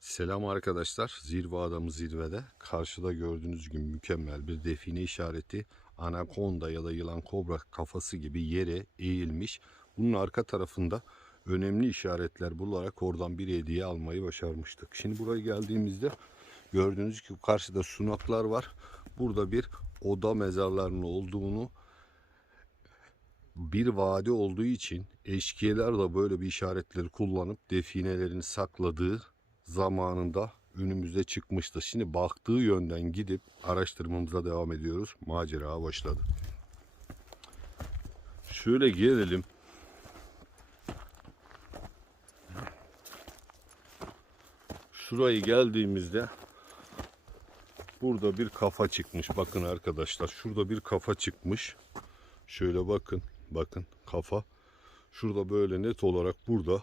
Selam arkadaşlar. Zirve adamı zirvede. Karşıda gördüğünüz gibi mükemmel bir define işareti. Anakonda ya da yılan kobra kafası gibi yere eğilmiş. Bunun arka tarafında önemli işaretler bularak oradan bir hediye almayı başarmıştık. Şimdi buraya geldiğimizde gördüğünüz gibi karşıda sunaklar var. Burada bir oda mezarlarının olduğunu bir vadi olduğu için eşkıyeler de böyle bir işaretleri kullanıp definelerini sakladığı zamanında önümüze çıkmıştı. Şimdi baktığı yönden gidip araştırmamıza devam ediyoruz. Macera başladı. Şöyle gelelim. Şurayı geldiğimizde burada bir kafa çıkmış. Bakın arkadaşlar şurada bir kafa çıkmış. Şöyle bakın. Bakın kafa. Şurada böyle net olarak burada.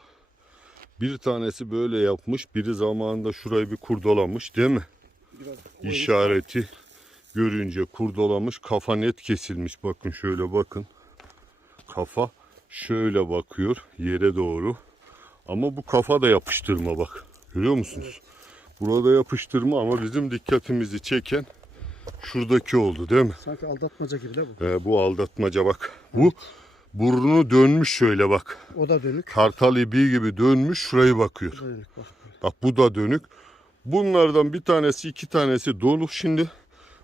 Bir tanesi böyle yapmış. Biri zamanında şurayı bir kurdalamış değil mi? İşareti görünce kurdalamış. Kafa net kesilmiş. Bakın şöyle bakın. Kafa şöyle bakıyor yere doğru. Ama bu kafa da yapıştırma bak. Görüyor musunuz? Burada yapıştırma ama bizim dikkatimizi çeken şuradaki oldu değil mi? Sanki aldatmaca gibi de bu. Ee, bu aldatmaca bak. Bu burnu dönmüş şöyle bak. O da dönük. Kartal ibiği gibi dönmüş şurayı bakıyor. Dönük bak. Bak bu da dönük. Bunlardan bir tanesi iki tanesi dolu şimdi.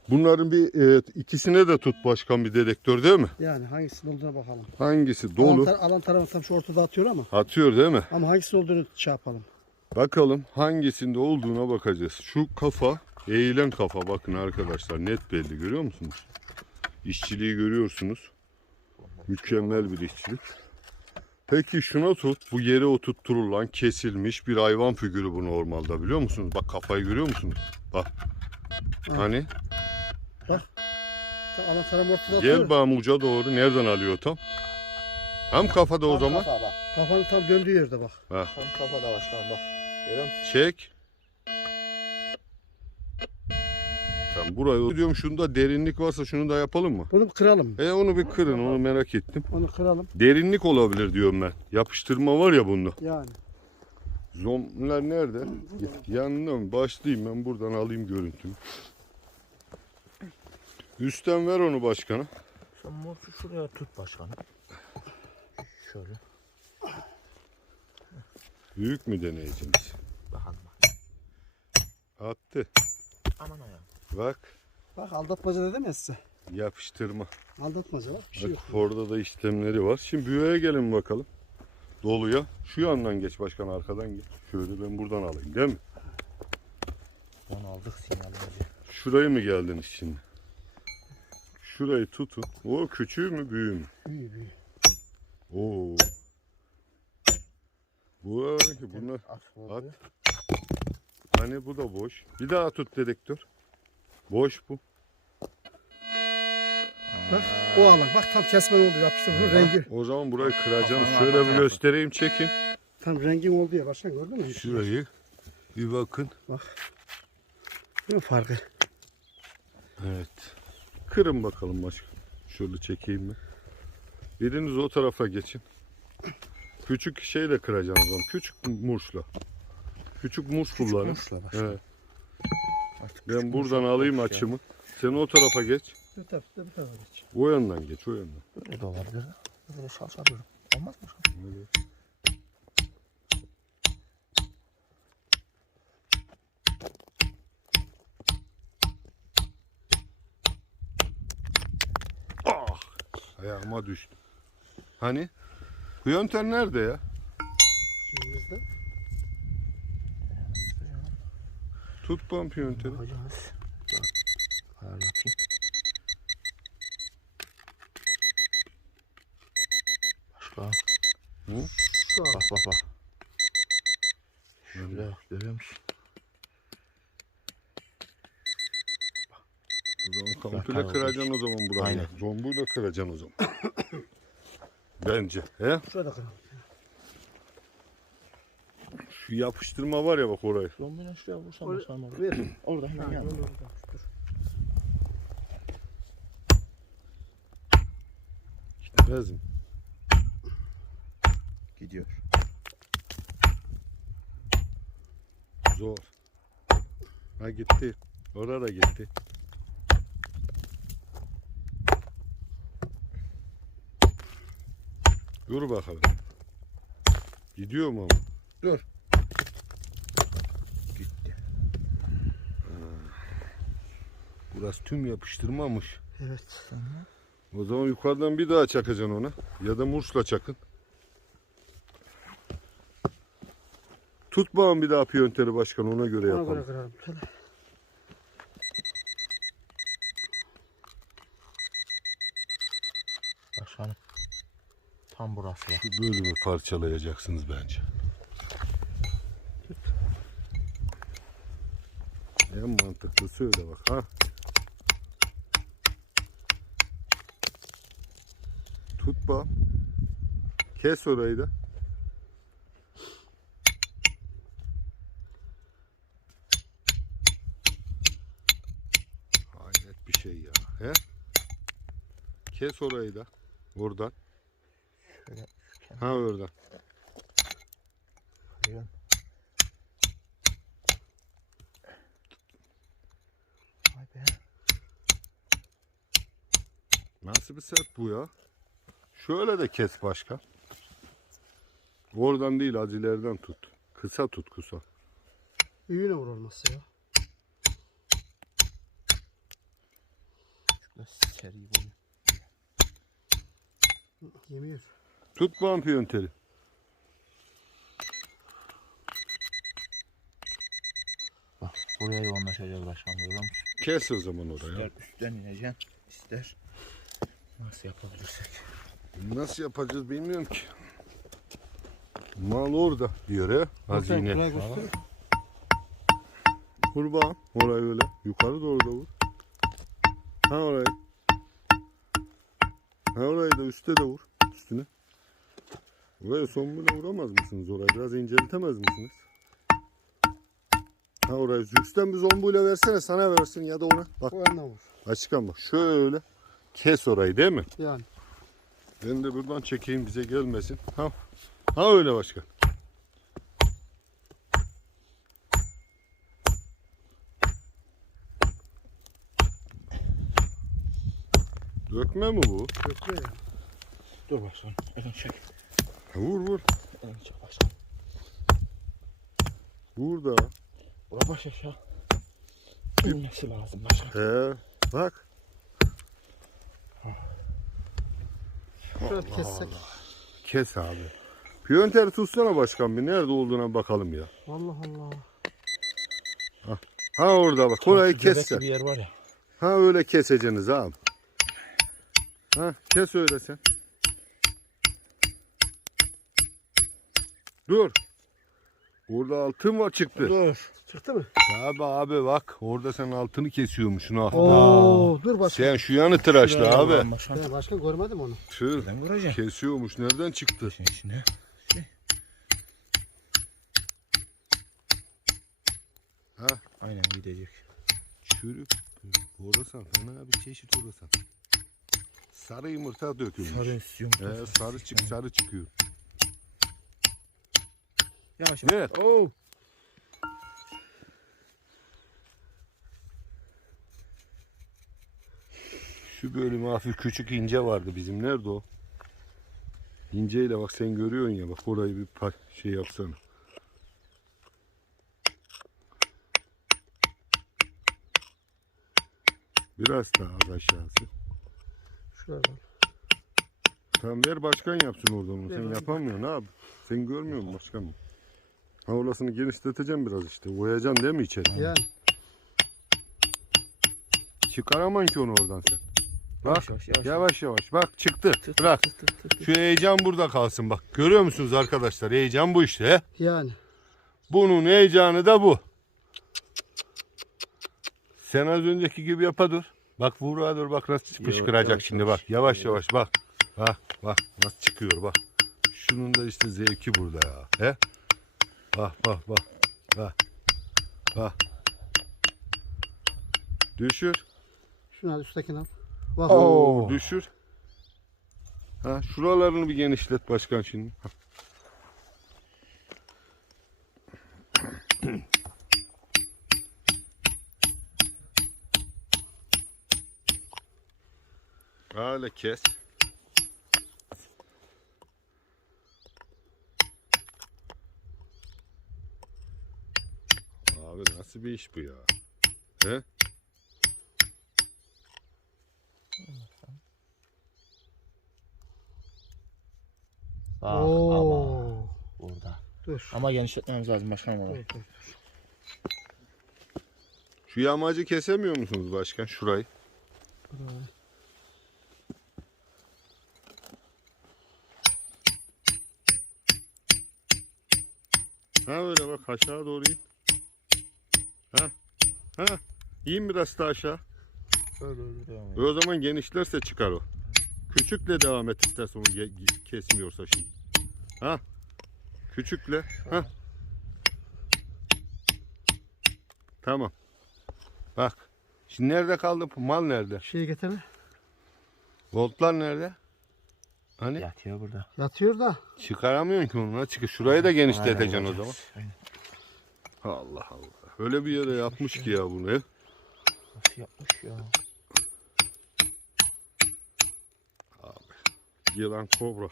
Bunların bir e, ikisine de tut başkan bir dedektör değil mi? Yani hangisinin olduğuna bakalım. Hangisi Alan, dolu? tar- alan tarafı tam şu ortada atıyor ama. Atıyor değil mi? Ama hangisinin olduğunu şey yapalım. Bakalım hangisinde olduğuna bakacağız. Şu kafa eğilen kafa bakın arkadaşlar net belli görüyor musunuz? İşçiliği görüyorsunuz. Mükemmel bir işçilik. Peki şuna tut. Bu yere oturtturulan kesilmiş bir hayvan figürü bu normalde biliyor musunuz? Bak kafayı görüyor musunuz? Bak. Hani Tam alan tarafı ortada gel bana uca doğru nereden alıyor tam? Tam kafada o Tam zaman. Kafa bak. Kafanın tam döndüğü yerde bak. Ha, Tam kafada başkanım bak. Görüyor musun? çek. Tamam burayı diyorum şunda derinlik varsa şunu da yapalım mı? Bunu kıralım. E onu bir kırın onu merak ettim. Onu kıralım. Derinlik olabilir diyorum ben. Yapıştırma var ya bunda. Yani. Zombiler nerede? Yanında mı? Başlayayım ben buradan alayım görüntümü. Üstten ver onu başkana. Sen morfu şuraya tut başkanım. Şöyle. Büyük mü deneyeceğiz? Bakalım bak. Attı. Aman ayağım. Bak Bak aldatmaca dedim ya size. yapıştırma. Aldatmaca bak. Bir şey Bak yok. orada da işlemleri var. Şimdi büyüğe gelin bakalım. Doluya. Şu yandan geç başkan arkadan geç. Şöyle ben buradan alayım değil mi? Onu aldık sinyalimizi. Şurayı mı geldiniz şimdi? Şurayı tutun. O küçüğü mü büyüğü mü? Büyü büyü. Oo. Bu ki bunlar At. at. Hani bu da boş. Bir daha tut dedektör. Boş bu. Bak o alan. Bak tam kesmen oldu. Yapıştır. Bu rengi. O zaman burayı kıracağım. Şöyle bir göstereyim çekin. Tam rengin oldu ya. Başkan gördün mü? Şurayı bir bakın. Değil mi farkı? Evet. Kırın bakalım başka. Şöyle çekeyim mi? Biriniz o tarafa geçin. Küçük şeyle kıracaksınız onu. Küçük murşla. Küçük murş kullanın. murşla bak. Evet. Artık Ben buradan alayım açımı. Sen o tarafa geç. Bir tarafa, bir tarafa geç. O yandan geç, o yandan. Böyle de olabilir. Böyle şal sarıyorum. Olmaz mı? şal? Ah! Ayağıma düştü. Hani? Bu yöntem nerede ya? Cebimizde. Tut pump yöntemi. Bakacağız. Ayar yapayım. Başka. Hı? Şu an. Bak bak bak. Şöyle bak görüyor musun? O zaman Zaten kıracaksın o zaman burayı. Aynen. Zombuyla kıracaksın o zaman. Bence. He? Şurada kıralım. Şu yapıştırma var ya bak orayı. Zombine şuraya vursam Oraya- vursam orada. Ver. Orada hemen. Dur. Gitmez mi? Gidiyor. Zor. Ha gitti. Orada da gitti. Dur bakalım. Gidiyor mu ama? Dur. Burası tüm yapıştırmamış. Evet. O zaman yukarıdan bir daha çakacaksın ona. Ya da murçla çakın. Tut bağım bir daha piyonteri başkan ona göre Ona yapalım. göre kırarım. Şöyle. Başkanım. Tam burası bak. Şu bölümü parçalayacaksınız bence. En mantıklı söyle bak ha. Tut bağım. Kes orayı da. Hayret bir şey ya. He? Kes orayı da. Şöyle şu Ha oradan. kenarı. Vay be. Nasıl bir sert bu ya? Şöyle de kes başka. Oradan değil az ileriden tut. Kısa tut kısa. Büyüğüne vur olmazsa ya. Şurada seri bunu. Yemiyor. Tut vampiyon teli. Bak buraya yoğunlaşacağız başkanım görüyor musun? Kes o zaman oraya. İster üstten ineceğim. ister nasıl yapabilirsek. Nasıl yapacağız bilmiyorum ki. Mal orada diyor ya. Hazine. Kurbağa. Orayı öyle. Yukarı doğru da vur. Ha orayı. Ha orayı da üstte de vur. Üstüne. Oraya son böyle vuramaz mısınız orayı? Biraz inceltemez misiniz? Ha orayı üstten bir zombuyla versene sana versin ya da ona. Bak O yandan vur. açık ama şöyle kes orayı değil mi? Yani. Ben de buradan çekeyim bize gelmesin. Ha, ha öyle başka. Dökme mi bu? Gökme ya. Dur başkanım. Elini çek. Vur vur. Elini çek başkanım. Vur da. Bura baş aşağı. İnmesi lazım başkanım. He. Bak. Şöyle kessek. Kes abi. Piyonter tutsana başkan bir. Nerede olduğuna bakalım ya. Allah Allah. Ha orada bak. Orayı kes sen. bir yer var ya. Ha öyle keseceksiniz abi. Ha kes öyle sen. Dur. Orada altın var çıktı. Dur. Çıktı mı? Abi abi bak orada sen altını kesiyormuşsun ha. Oo, dur başkan. Sen şu yanı tıraşla abi. Ben başkan görmedim onu. Tır. Ben göreceğim. Kesiyormuş. Nereden çıktı? Şimdi içine. Şey. Ha. Aynen gidecek. Çürük. Orasan fena bir çeşit orasan. Sarı yumurta dökülmüş. Sarı istiyorum. Ee, sarı çık sarı çıkıyor. Yavaş Ver. Oo. Şu bölümü hafif küçük ince vardı bizim. Nerede o? İnceyle bak sen görüyorsun ya bak orayı bir şey yapsana. Biraz daha az aşağısı. Şuradan. Tamam ver başkan yapsın oradan onu. Sen yapamıyorsun abi. Sen görmüyor musun başkanım? Ha orasını genişleteceğim biraz işte. Oyacaksın değil mi içeri? Yani. Çıkaraman ki onu oradan sen. Bak Yavaş yavaş. yavaş yavaş. Bak çıktı. Tut, Bırak. tut, tut, tut, tut. Şu heyecan burada kalsın bak. Görüyor musunuz arkadaşlar? Heyecan bu işte. Yani. Bunun heyecanı da bu. Sen az önceki gibi yapa dur. Bak vura dur bak nasıl fışkıracak yavaş, şimdi yavaş. bak. Yavaş yavaş bak. Bak bak nasıl çıkıyor bak. Şunun da işte zevki burada ya. He? Bak bak bak. Bak. Bak. Düşür. Şunu al üsttekini al. Bak. Oo, düşür. Ha, şuralarını bir genişlet başkan şimdi. Böyle kes. Abi nasıl bir iş bu ya? He? Bak Oo. ama burada. Dur. Ama genişletmemiz lazım başkanım onu. Dur, dur. Şu yamacı kesemiyor musunuz başkan? Şurayı. Ha öyle bak aşağı doğru in. Ha. Ha. İn biraz da aşağı. Öyle öyle E o zaman genişlerse çıkar o. Küçükle devam et istersen onu kesmiyorsa şimdi. Ha. Küçükle. Ha. Tamam. Bak. Şimdi nerede kaldı? Mal nerede? Şeyi getirme. Voltlar nerede? Hani Yatıyor burada. Yatıyor da. çıkaramıyorsun ki onu. Çıkı. Şurayı da genişleteceksin o zaman. Aynen. Allah Allah. Öyle bir yere yapmış ki ya bunu. Nasıl yapmış ya? Yılan kobra.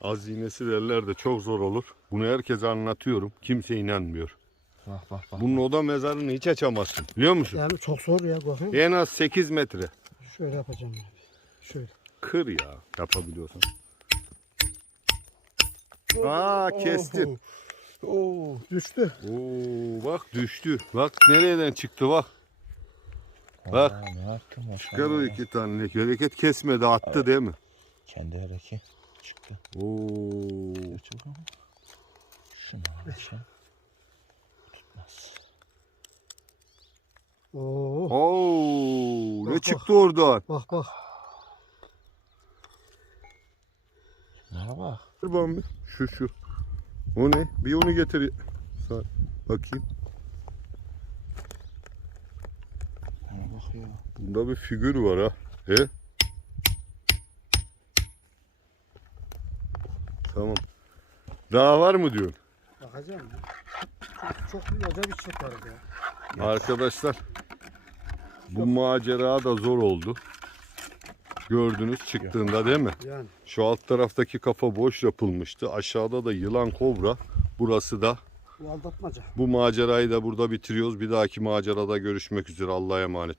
Az iğnesi derler de çok zor olur. Bunu herkese anlatıyorum. Kimse inanmıyor. Bak bak bak. Bunun oda mezarını hiç açamazsın. Biliyor musun? Yani çok zor ya bakayım. En az 8 metre. Şöyle yapacağım. yani. Şöyle. Kır ya yapabiliyorsan. Aa kestim. Oo. Düştü. Oo bak düştü. Bak nereden çıktı bak. Bak. Aa. Çıkar o iki tane leke. Hareket kesmedi attı değil mi? Kendi hareket çıktı. Oo. Ama. Şunu alacağım. Tutmaz. Oo. Oo ne Bak, bak. çıktı oradan? Bak bak. Bana bak. Dur bana bir. Şu şu. O ne? Bir onu getir. Sağ. Bakayım. Bana bak ya. Bunda bir figür var ha. He? Tamam. Daha var mı diyorsun? Bakacağım. Çok, çok bir acayip bir çiçek var ya. Arkadaşlar bu macera da zor oldu. Gördünüz çıktığında değil mi? Yani. Şu alt taraftaki kafa boş yapılmıştı. Aşağıda da yılan kobra. Burası da. Bu aldatmaca. Bu macerayı da burada bitiriyoruz. Bir dahaki macerada görüşmek üzere. Allah'a emanet.